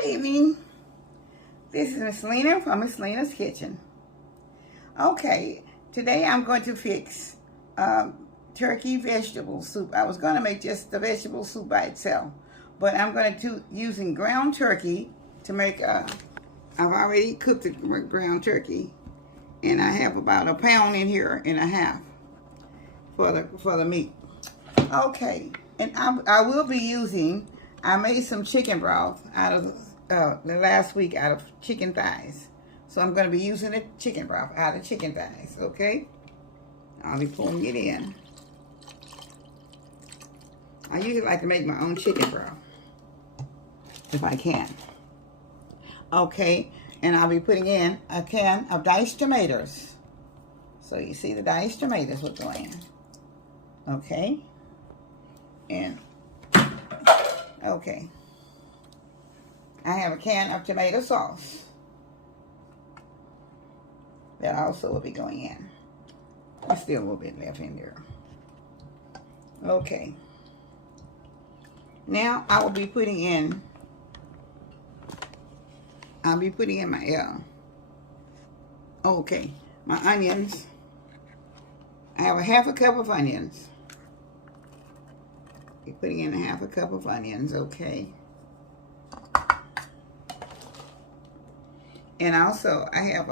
Good evening. This is Miss Lena from Miss Lena's Kitchen. Okay, today I'm going to fix turkey vegetable soup. I was going to make just the vegetable soup by itself, but I'm going to using ground turkey to make. I've already cooked the ground turkey, and I have about a pound in here and a half for the meat. Okay, and I will be using. I made some chicken broth out of the last week out of chicken thighs. So I'm going to be using the chicken broth out of chicken thighs, okay? I'll be pulling it in. I usually like to make my own chicken broth, if I can. Okay, and I'll be putting in a can of diced tomatoes. So you see the diced tomatoes will go in. Okay? And okay, I have a can of tomato sauce that also will be going in. There's still a little bit left in there. Okay, now I will be putting in. I'll be putting in my my onions. I have a half a cup of onions. Be putting in a half a cup of onions, okay. And also, I have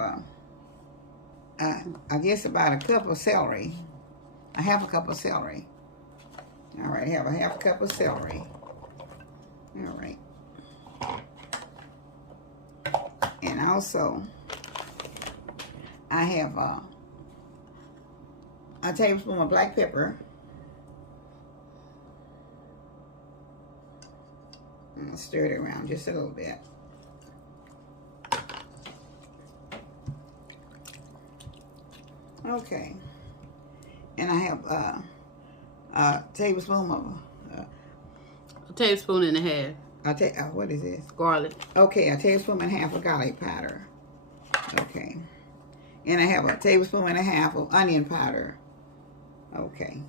I guess about a cup of celery. A half a cup of celery. All right, I have a half a cup of celery. All right. And also, I have a tablespoon of black pepper. I'm going to stir it around just a little bit. Okay. And I have a tablespoon of... a tablespoon and a half. What is this? Garlic. Okay, a tablespoon and a half of garlic powder. Okay. And I have a tablespoon and a half of onion powder. Okay.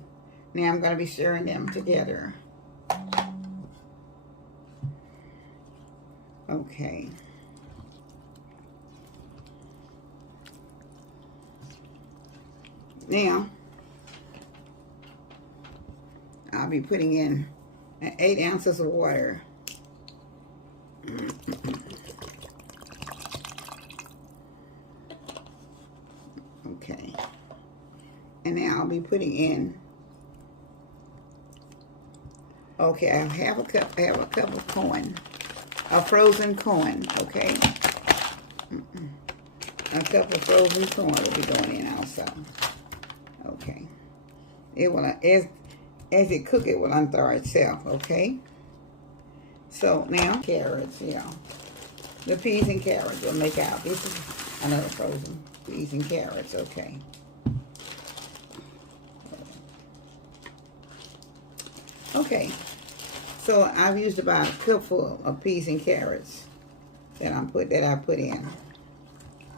Now I'm going to be stirring them together. Okay. Now, I'll be putting in 8 ounces of water. Okay. And now I'll be putting in, okay, I have a cup of corn. A frozen corn, okay? A cup of frozen corn will be going in also. Okay. It will, as it cooks, it will unthaw itself, okay? So now, carrots, the peas and carrots will make out. This is another frozen peas and carrots, okay? Okay. So I've used about a cupful of peas and carrots that I put in.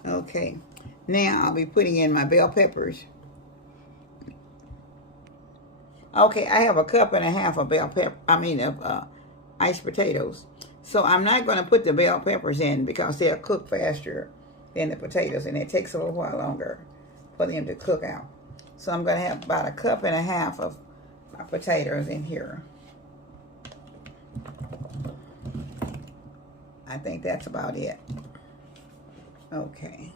Okay. Now I'll be putting in my bell peppers. Okay, I have a cup and a half of iced potatoes. So I'm not going to put the bell peppers in because they'll cook faster than the potatoes, and it takes a little while longer for them to cook out. So I'm going to have about a cup and a half of my potatoes in here. I think that's about it. Okay.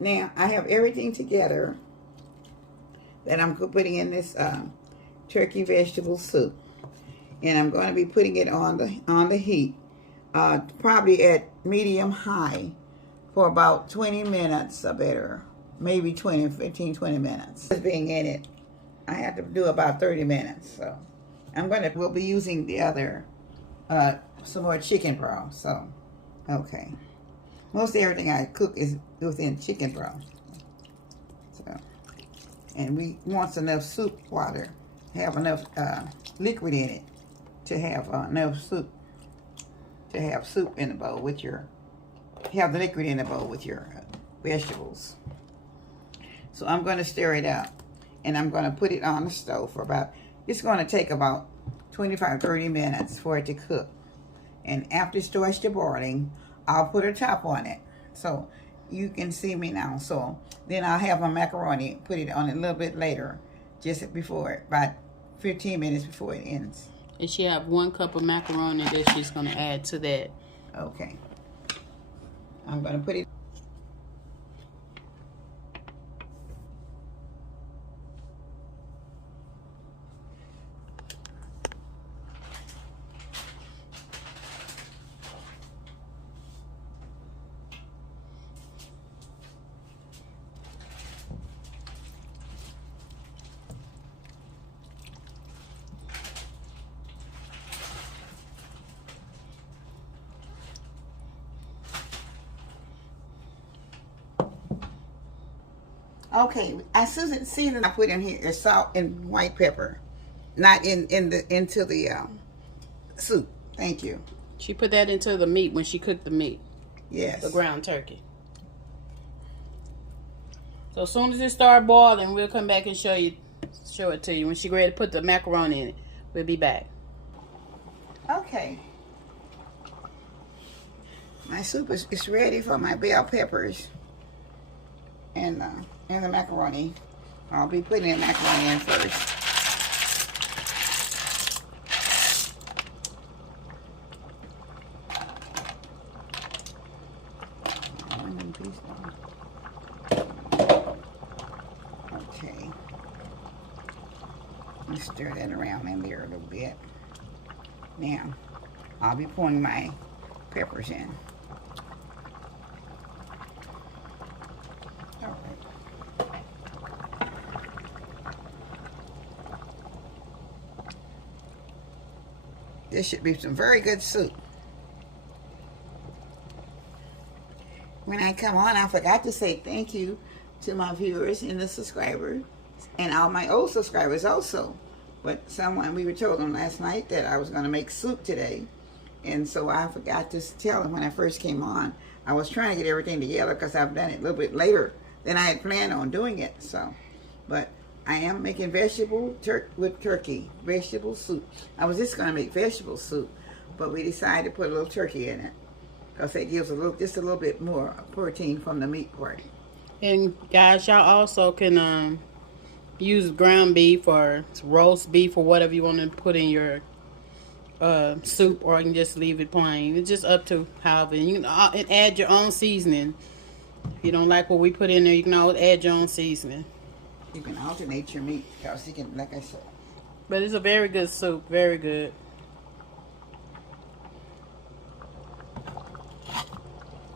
Now, I have everything together that I'm putting in this turkey vegetable soup. And I'm going to be putting it on the heat, probably at medium high for about 20 minutes or better. Maybe 15, 20 minutes. Being in it, I have to do about 30 minutes. So we'll be using the other, some more chicken broth. So, okay. Most everything I cook is within chicken broth. So, and we want enough soup water, have enough liquid in it to have enough soup, to have soup in the bowl with have the liquid in the bowl with your vegetables. So I'm going to stir it up. and I'm going to put it on the stove for about, it's going to take about 25-30 minutes for it to cook. And after it starts to boiling, I'll put a top on it. So you can see me now. So then I'll have my macaroni, put it on a little bit later, just before, about 15 minutes before it ends. And she have 1 cup of macaroni that she's going to add to that. Okay. I'm going to put it. Okay, as soon as it's seasoned, I put in here is salt and white pepper, not into the soup. Thank you. She put that into the meat when she cooked the meat. Yes. The ground turkey. So as soon as it starts boiling, we'll come back and show it to you. When she's ready to put the macaroni in it, we'll be back. Okay. My soup is ready for my bell peppers and the macaroni. I'll be putting the macaroni in first. Okay. Let's stir that around in there a little bit. Now, I'll be pouring my peppers in. All right. This should be some very good soup. When I come on, I forgot to say thank you to my viewers and the subscribers and all my old subscribers also. But we were told them last night that I was going to make soup today. And so I forgot to tell them when I first came on. I was trying to get everything together because I've done it a little bit later than I had planned on doing it. So, but I am making vegetable with turkey, vegetable soup. I was just going to make vegetable soup, but we decided to put a little turkey in it because it gives just a little bit more protein from the meat part. And guys, y'all also can use ground beef or roast beef or whatever you want to put in your soup, or you can just leave it plain. It's just up to however. You can add your own seasoning. If you don't like what we put in there, you can always add your own seasoning. You can alternate your meat because you can, like I said. But it's a very good soup, very good.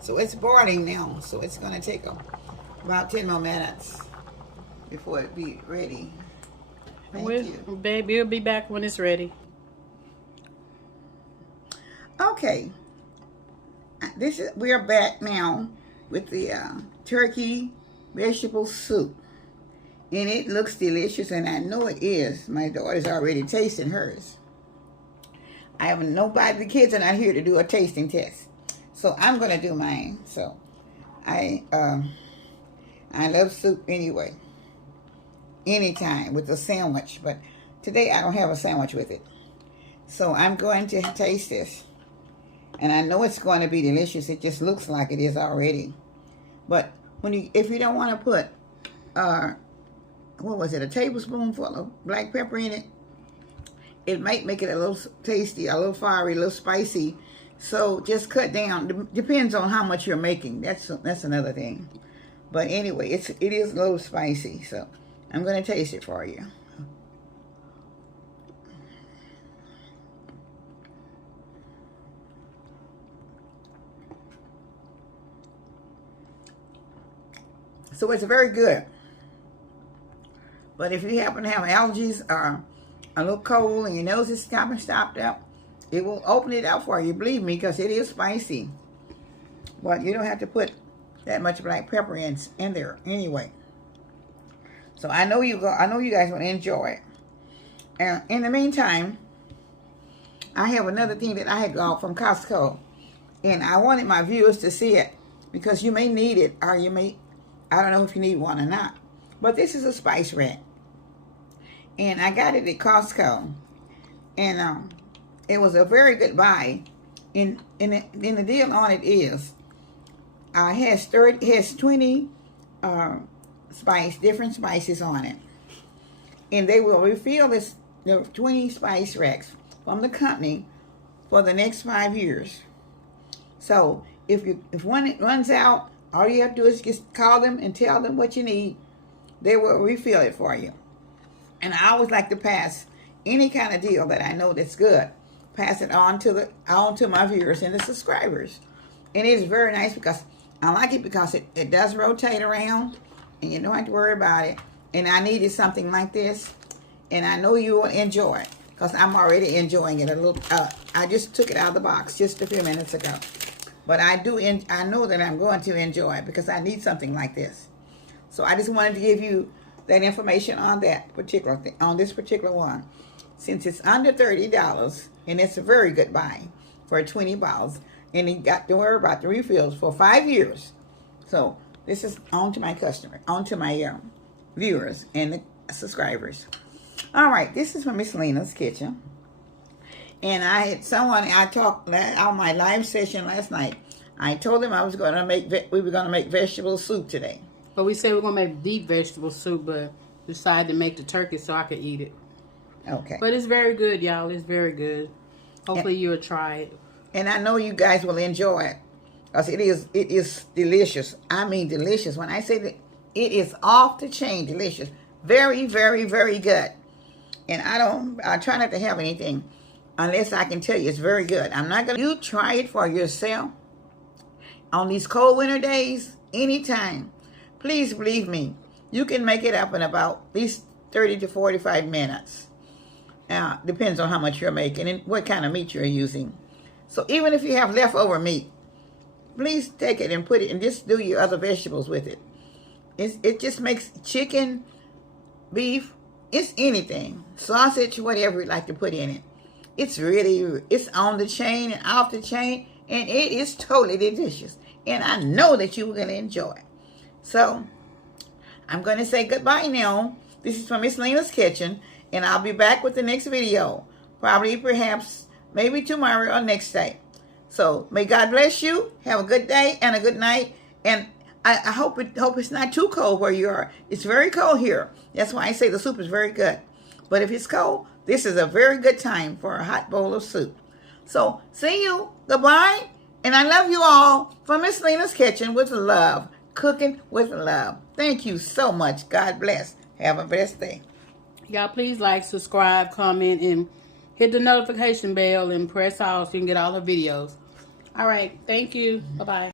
So it's boiling now, so it's going to take about 10 more minutes before it be ready. Thank you. Baby, we'll be back when it's ready. Okay. We're back now with the turkey vegetable soup. And it looks delicious, and I know it is. My daughter's already tasting hers. I have the kids are not here to do a tasting test. So I'm going to do mine. So I love soup anyway. Anytime with a sandwich. But today I don't have a sandwich with it. So I'm going to taste this. And I know it's going to be delicious. It just looks like it is already. But if you don't want to put, a tablespoonful of black pepper in it, it might make it a little tasty, a little fiery, a little spicy. So just cut down. Depends on how much you're making. That's another thing. But anyway, it is a little spicy. So I'm going to taste it for you. So it's very good. But if you happen to have allergies or a little cold and your nose is stopped up, it will open it up for you. Believe me, because it is spicy. But you don't have to put that much black pepper in there anyway. So I know you guys will enjoy it. And in the meantime, I have another thing that I had got from Costco, and I wanted my viewers to see it because you may need it, or I don't know if you need one or not. But this is a spice rack. And I got it at Costco. And it was a very good buy. And the deal on it is, it has 20 different spices on it. And they will refill the 20 spice racks from the company for the next 5 years. So if one runs out, all you have to do is just call them and tell them what you need. They will refill it for you. And I always like to pass any kind of deal that I know that's good. Pass it on to my viewers and the subscribers. And it is very nice because I like it because it does rotate around and you don't have to worry about it. And I needed something like this, and I know you will enjoy it because I'm already enjoying it a little. I just took it out of the box just a few minutes ago, but I know that I'm going to enjoy it because I need something like this. So I just wanted to give you that information on that particular thing, on this particular one, since it's under $30 and it's a very good buy for 20 bottles, and you got to worry about the refills for 5 years. So this is on to my viewers and the subscribers. All right, this is from Miss Lena's Kitchen, and I had someone I talked on my live session last night. I told them we were going to make vegetable soup today. But we said we're going to make deep vegetable soup, but decided to make the turkey so I could eat it. Okay. But it's very good, y'all. It's very good. Hopefully you'll try it. And I know you guys will enjoy it because it is delicious. I mean delicious. When I say that, it is off the chain delicious. Very, very, very good. And I try not to have anything unless I can tell you it's very good. I'm not going to... You try it for yourself on these cold winter days, anytime. Please believe me, you can make it up in about at least 30 to 45 minutes. Depends on how much you're making and what kind of meat you're using. So even if you have leftover meat, please take it and put it and just do your other vegetables with it. It just makes chicken, beef, it's anything, sausage, whatever you like to put in it. It's on the chain and off the chain, and it is totally delicious. And I know that you are going to enjoy it. So I'm going to say goodbye now. This is from Miss Lena's Kitchen, and I'll be back with the next video. Probably, perhaps, maybe tomorrow or next day. So may God bless you. Have a good day and a good night. And I hope it's not too cold where you are. It's very cold here. That's why I say the soup is very good. But if it's cold, this is a very good time for a hot bowl of soup. So see you. Goodbye. And I love you all from Miss Lena's Kitchen with love. Cooking with love. Thank you so much. God bless. Have a blessed day. Y'all please like, subscribe, comment, and hit the notification bell and press all so you can get all the videos. All right. Thank you. Bye-bye.